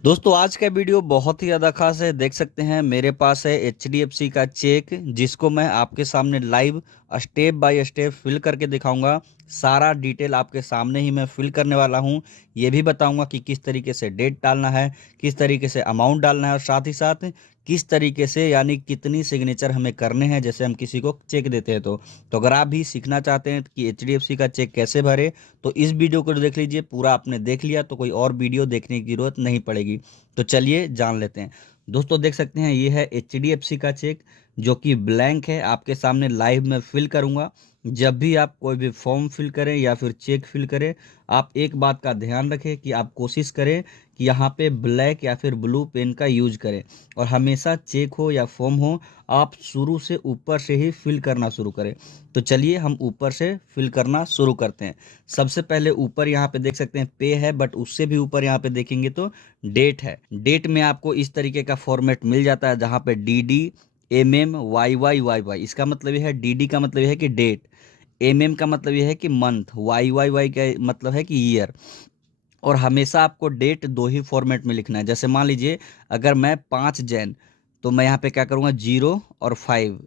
दोस्तों आज का वीडियो बहुत ही ज़्यादा खास है। देख सकते हैं मेरे पास है एचडीएफसी का चेक, जिसको मैं आपके सामने live step by step fill करके दिखाऊंगा। सारा डिटेल आपके सामने ही मैं फिल करने वाला हूं। ये भी बताऊंगा कि किस तरीके से डेट डालना है, किस तरीके से अमाउंट डालना है, और साथ ही साथ किस तरीके से यानी कितनी सिग्नेचर हमें करने हैं जैसे हम किसी को चेक देते हैं। तो अगर आप भी सीखना चाहते हैं कि एचडीएफसी का चेक कैसे भरे, तो इस वीडियो को देख लीजिए। पूरा आपने देख लिया तो कोई और वीडियो देखने की जरूरत नहीं पड़ेगी। तो चलिए जान लेते हैं। दोस्तों देख सकते हैं ये है एचडीएफसी का चेक, जो कि ब्लैंक है। आपके सामने लाइव में फिल करूंगा। जब भी आप कोई भी फॉर्म फिल करें या फिर चेक फिल करें, आप एक बात का ध्यान रखें कि आप कोशिश करें कि यहाँ पे ब्लैक या फिर ब्लू पेन का यूज करें। और हमेशा चेक हो या फॉर्म हो, आप शुरू से ऊपर से ही फिल करना शुरू करें। तो चलिए हम ऊपर से फिल करना शुरू करते हैं। सबसे पहले ऊपर यहाँ पे देख सकते हैं पे है, बट उससे भी ऊपर यहाँ पे देखेंगे तो डेट है। डेट में आपको इस तरीके का फॉर्मेट मिल जाता है, जहाँ पे D D M M Y Y Y Y. इसका मतलब यह है, डी डी का मतलब यह है कि डेट, एम एम का मतलब यह है कि मंथ, वाई वाई वाई का मतलब है कि ईयर। और हमेशा आपको डेट दो ही फॉर्मेट में लिखना है। जैसे मान लीजिए अगर मैं 5 जैन, तो मैं यहाँ पे क्या करूँगा, 0 और 5,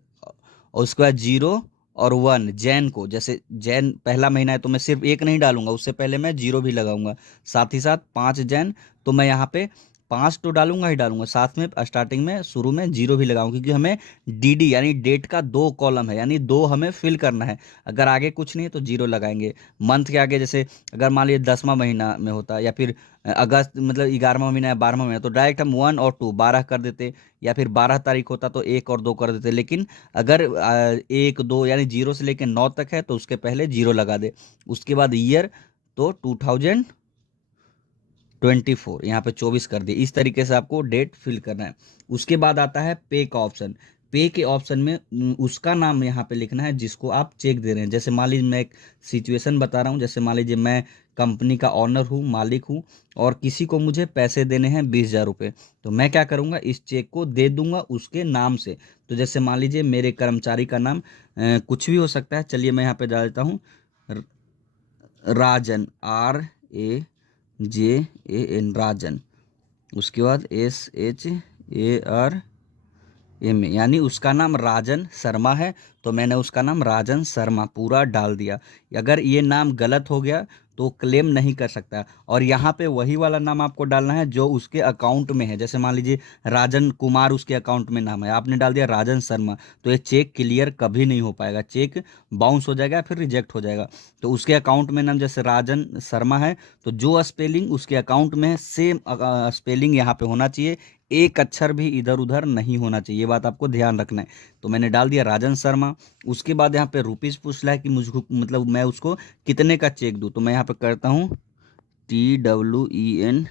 और उसके बाद 0 और 1 जैन को। जैसे जैन पहला महीना है तो मैं सिर्फ एक नहीं डालूंगा, उससे पहले मैं 0 भी लगाऊंगा। साथ ही साथ 5 जैन, तो मैं यहाँ पे 5 तो डालूंगा ही डालूंगा, साथ में स्टार्टिंग में शुरू में 0 भी लगाऊंगा, क्योंकि हमें डीडी यानी डेट का दो कॉलम है, यानी दो हमें फिल करना है। अगर आगे कुछ नहीं है तो 0 लगाएंगे। मंथ के आगे जैसे अगर मान लीजिए 10वां महीना में होता, या फिर अगस्त मतलब 11वां महीना या 12वां महीना, तो डायरेक्ट हम 1 और 2 12 कर देते। या फिर 12 तारीख होता तो 1 और 2 कर देते। लेकिन अगर 1 2 यानी 0 से लेकर 9 तक है तो उसके पहले 0 लगा दे। उसके बाद ईयर, तो 2024, यहाँ पे 24 कर दिए। इस तरीके से आपको डेट फिल करना है। उसके बाद आता है पे का ऑप्शन। पे के ऑप्शन में उसका नाम यहाँ पे लिखना है जिसको आप चेक दे रहे हैं। जैसे मान लीजिए मैं एक सिचुएशन बता रहा हूँ, जैसे मान लीजिए मैं कंपनी का ऑनर हूँ, मालिक हूँ, और किसी को मुझे पैसे देने हैं 20,000 रुपये। तो मैं क्या करूँगा, इस चेक को दे दूंगा उसके नाम से। तो जैसे मान लीजिए मेरे कर्मचारी का नाम कुछ भी हो सकता है। चलिए मैं यहाँ पे डाल देता हूँ राजन, RAJAN, राजन। उसके बाद SHARM, यानी उसका नाम राजन शर्मा है। तो मैंने उसका नाम राजन शर्मा पूरा डाल दिया। अगर ये नाम गलत हो गया तो क्लेम नहीं कर सकता। और यहाँ पे वही वाला नाम आपको डालना है जो उसके अकाउंट में है। जैसे मान लीजिए राजन कुमार उसके अकाउंट में नाम है, आपने डाल दिया राजन शर्मा, तो ये चेक क्लियर कभी नहीं हो पाएगा। चेक बाउंस हो जाएगा, फिर रिजेक्ट हो जाएगा। तो उसके अकाउंट में नाम जैसे राजन शर्मा है, तो जो स्पेलिंग उसके अकाउंट में है सेम स्पेलिंग यहाँ पे होना चाहिए। एक अक्षर भी इधर उधर नहीं होना चाहिए, ये बात आपको ध्यान रखना है। तो मैंने डाल दिया राजन शर्मा। उसके बाद यहाँ पे रुपीज़ पूछ रहा है कि मुझको मतलब मैं उसको कितने का चेक दूँ। तो मैं यहाँ पे करता हूँ TWENT,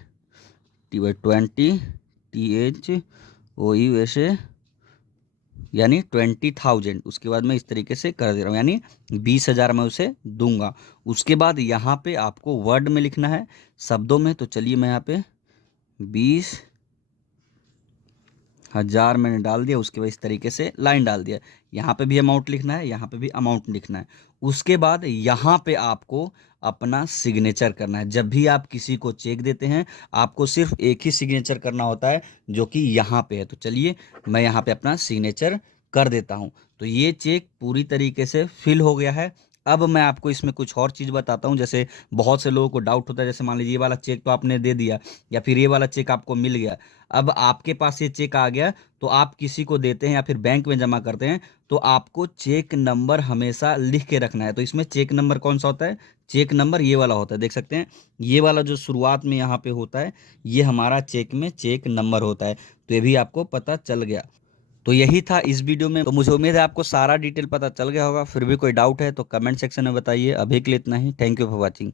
THOEUSA, यानी 20,000। उसके बाद मैं इस तरीके से कर दे रहा हूँ, यानी 20,000 मैं उसे दूंगा। उसके बाद यहाँ पे आपको वर्ड में लिखना है, शब्दों में। तो चलिए मैं यहाँ पे 20,000 मैंने डाल दिया। उसके बाद इस तरीके से लाइन डाल दिया। यहाँ पे भी अमाउंट लिखना है, यहाँ पे भी अमाउंट लिखना है। उसके बाद यहाँ पे आपको अपना सिग्नेचर करना है। जब भी आप किसी को चेक देते हैं, आपको सिर्फ एक ही सिग्नेचर करना होता है, जो कि यहाँ पे है। तो चलिए मैं यहाँ पे अपना सिग्नेचर कर देता हूँ। तो ये चेक पूरी तरीके से फिल हो गया है। अब मैं आपको इसमें कुछ और चीज़ बताता हूँ। जैसे बहुत से लोगों को डाउट होता है, जैसे मान लीजिए ये वाला चेक तो आपने दे दिया, या फिर ये वाला चेक आपको मिल गया। अब आपके पास ये चेक आ गया, तो आप किसी को देते हैं या फिर बैंक में जमा करते हैं, तो आपको चेक नंबर हमेशा लिख के रखना है। तो इसमें चेक नंबर कौन सा होता है, चेक नंबर ये वाला होता है। देख सकते हैं ये वाला जो शुरुआत में यहाँ पे होता है, ये हमारा चेक में चेक नंबर होता है। तो ये भी आपको पता चल गया। तो यही था इस वीडियो में। तो मुझे उम्मीद है आपको सारा डिटेल पता चल गया होगा। फिर भी कोई डाउट है तो कमेंट सेक्शन में बताइए। अभी के लिए इतना ही। Thank you for watching.